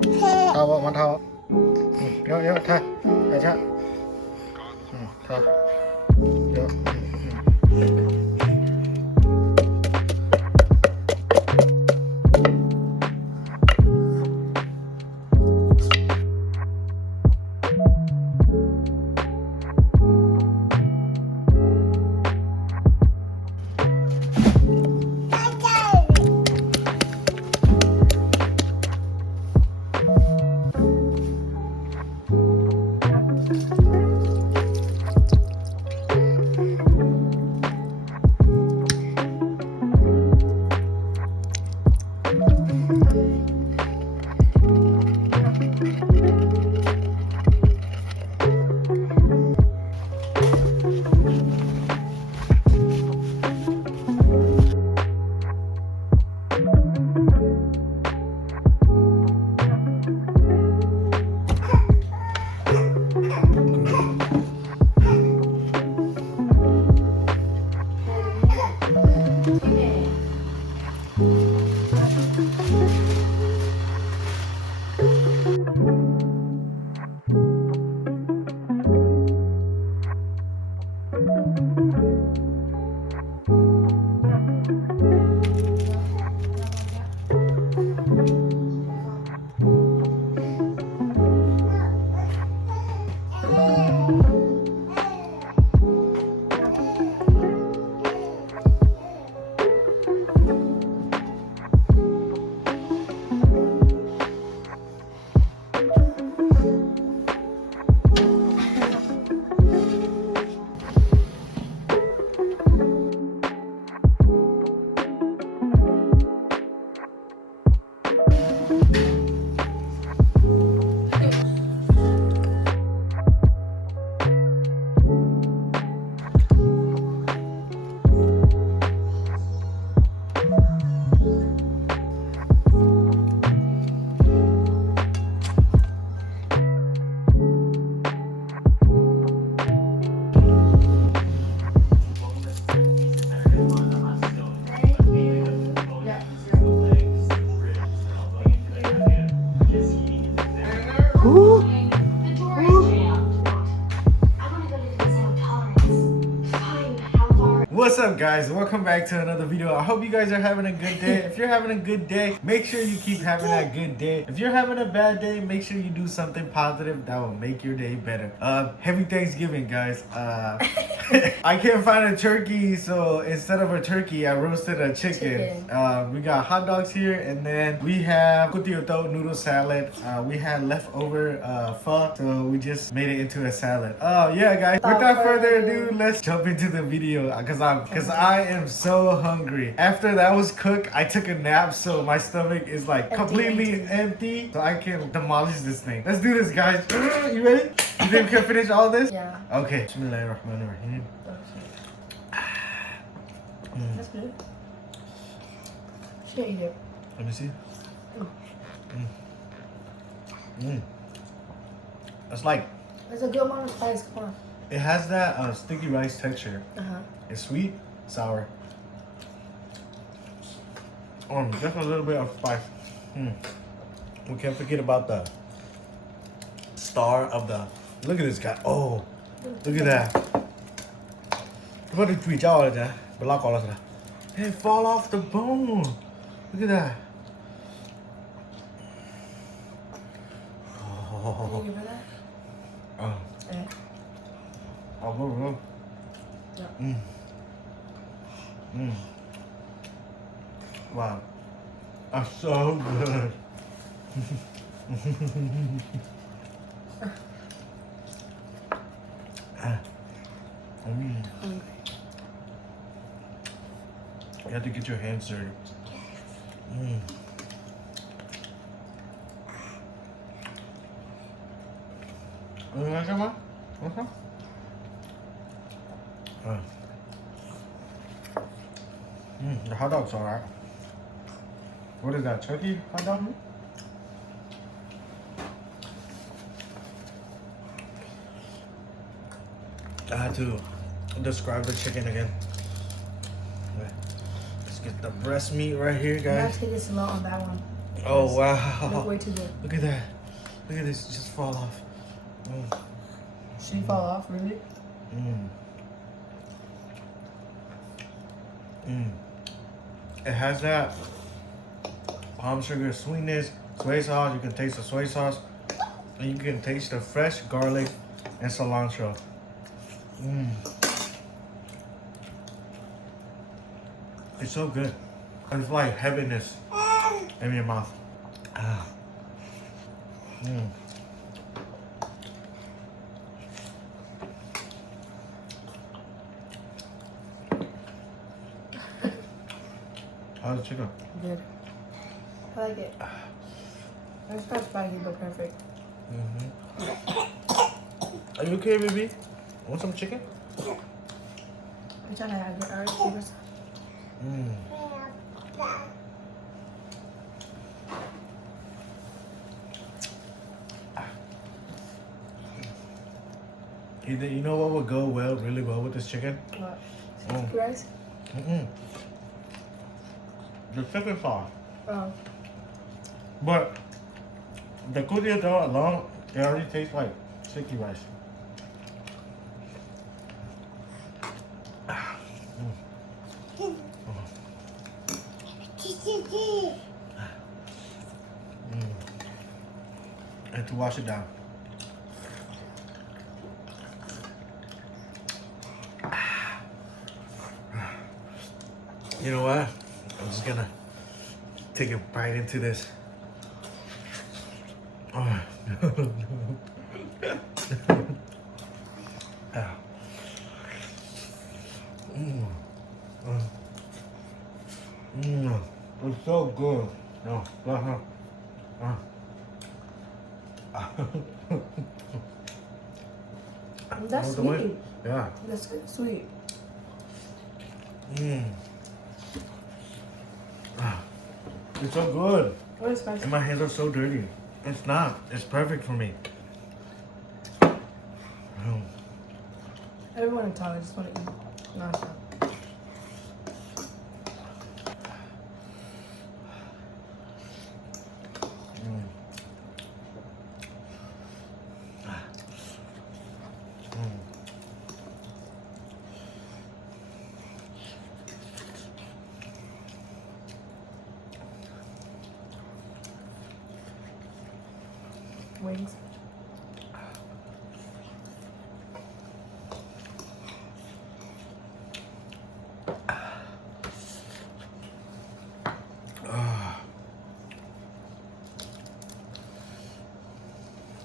thao mà thao nhớ nhớ thay thay cha thao nhớ What's up guys, welcome back to another video. I hope you guys are having a good day. If you're having a good day, make sure you keep having that good day. If you're having a bad day, make sure you do something positive that will make your day better. Happy Thanksgiving guys. I can't find a turkey, so instead of a turkey I roasted a chicken. We got hot dogs here, and then we have kutioto noodle salad. We had leftover pho, so we just made it into a salad. Yeah guys, without further ado, let's jump into the video because I am so hungry. After that was cooked, I took a nap, so my stomach is like completely empty, so I can demolish this thing. Let's do this guys. You ready? You think we can finish all this? Yeah. Okay. Bismillahirrahmanirrahim. That's good. Should eat it. Let me see. It's like, It's a good amount of spice. Come on. it has that sticky rice texture. It's sweet, sour. Just a little bit of spice. We can't forget about the star of the. Look at this guy. Oh, look at that. What did we do? It fall off the bone. Look at that. Oh. Can you give her that? Yeah. Oh, Yeah. Wow. That's so good. Hungry. You have to get your hands dirty. What's up? What's up? The hot dog's alright. What is that, turkey hot dog? I had to describe the chicken again. Let's get the breast meat right here, You gotta guys. take it slow on that one. Oh, Look wow. way too good. Look at that. Look at this. Just fall off. She fall off, really? It has that palm sugar sweetness, soy sauce. You can taste the soy sauce. And you can taste the fresh garlic and cilantro. It's so good. It's like heaviness in your mouth. How's the chicken? Good. I like it. It's not spicy, but perfect. Are you okay, baby? Want some chicken? I'm trying to have your orange flavors. You know what would go really well with this chicken? What? Sticky rice? The chicken sauce. Oh. But the cookie dough alone, it already tastes like sticky rice. And to wash it down. You know what? I'm just gonna take a bite into this. Oh. It's so good. No, That's the way- sweet. Yeah. That's sweet. It's so good. What is spicy? And my hands are so dirty. It's not. It's perfect for me. I don't want to talk. I just want to eat. Non-stop. Wings. I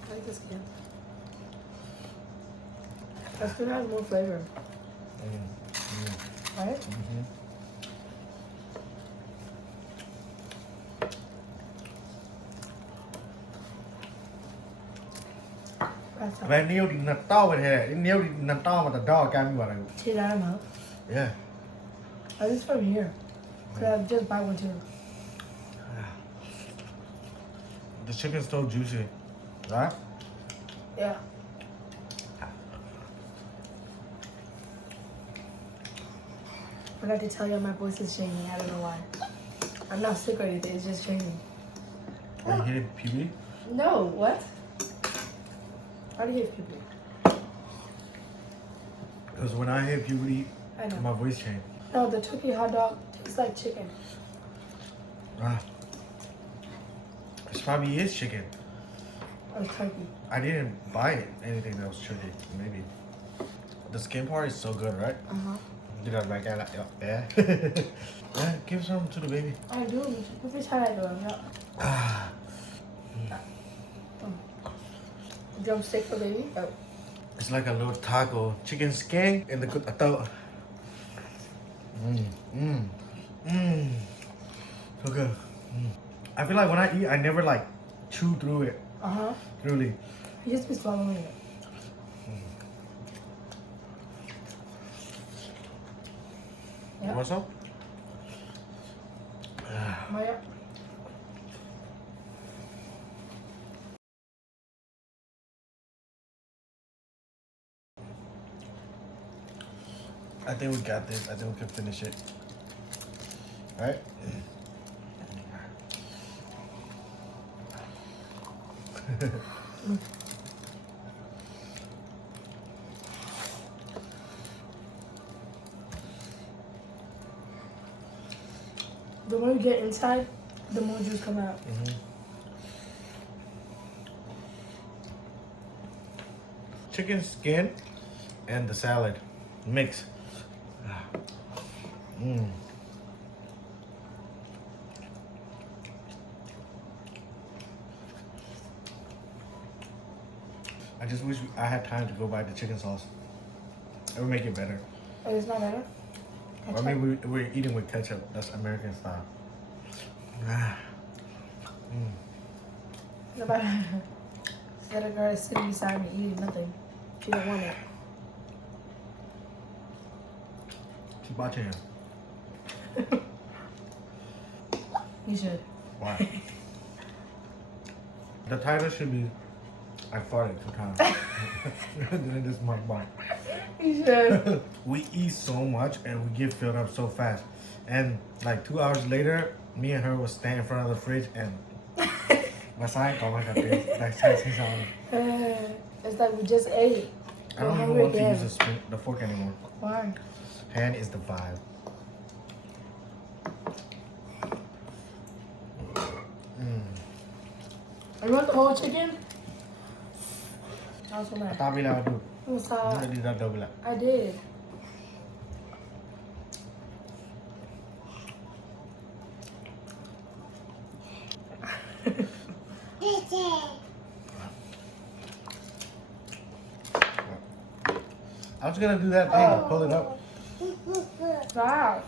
like the skin. The skin has more flavor. Right? That's Và nếu thì nó to vậy hè, nếu thì nó to mà nó to cam như vậy. Take that out. Yeah. Oh, this is from here. Cause I just buy one too. The chicken's so juicy, right? Yeah. I forgot to tell you my voice is shaking. I don't know why. I'm not sick or anything. It's just shaking. Are you hitting puberty? No. What? How do you hit puberty? Because when I hit puberty, I know. my voice changed. No, the turkey hot dog tastes like chicken. It probably is chicken. Or turkey. I didn't buy anything that was chicken. Maybe. The skin part is so good, right? Uh-huh. Did I like that? Yeah. Yeah, give some to the baby. I do. Every time I do it, yeah. Drumstick for baby? Oh. It's like a little taco. Chicken skin and the good ato. So good. I feel like when I eat, I never like chew through it. Uh-huh. Really. You just be swallowing it. You Yeah. want some? Maya. I think we got this. I think we can finish it. All right? The more you get inside, the more juice come out. Chicken skin and the salad mix. I just wish I had time to go buy the chicken sauce. It would make it better. Oh, it's not better? I mean, we're eating with ketchup. That's American style. Nobody. The other girl is sitting beside me eating nothing. She don't want it. She's watching it. You should. Why? The title should be I farted 2 times. During this mukbang. You should. We eat so much and we get filled up so fast. And like 2 hours later, me and her will stand in front of the fridge and it's like we just ate. I don't even want to use the fork anymore. Why? Hand is the vibe. You want the whole chicken? I was mad. Tapi lah aduh. What's up? Dia dah double. I did. I was gonna do that thing, pull it up. Wow.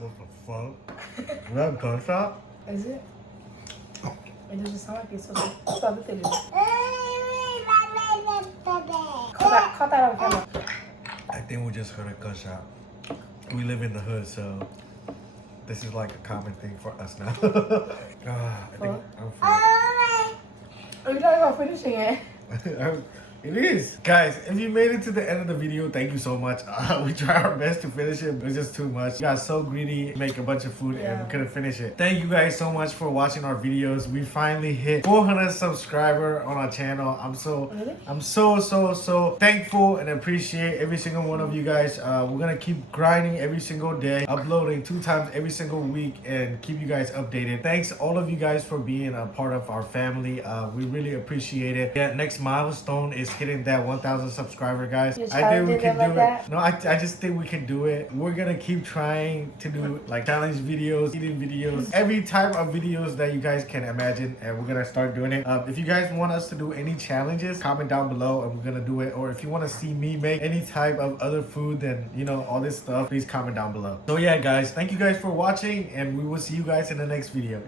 What the fuck? Is that a gunshot? Is it? It doesn't sound like it's so stop it. Cut that on camera. I think we just heard a gunshot. We live in the hood, so this is like a common thing for us now. I think I'm full. Are you talking about finishing it? It is. Guys, if you made it to the end of the video, thank you so much. We tried our best to finish it, but it's just too much. We got so greedy to make a bunch of food and we couldn't finish it. Thank you guys so much for watching our videos. We finally hit 400 subscribers on our channel. I'm so thankful and appreciate every single one of you guys. We're gonna keep grinding every single day, uploading 2 times every single week and keep you guys updated. Thanks all of you guys for being a part of our family. We really appreciate it. Yeah, next milestone is hitting that 1,000 subscriber, guys. I think we can do it. No, I just think we can do it. We're gonna keep trying to do like challenge videos, eating videos, every type of videos that you guys can imagine, and we're gonna start doing it. If you guys want us to do any challenges, comment down below and we're gonna do it. Or if you want to see me make any type of other food than, you know, all this stuff, please comment down below. So yeah, guys, thank you guys for watching and we will see you guys in the next video.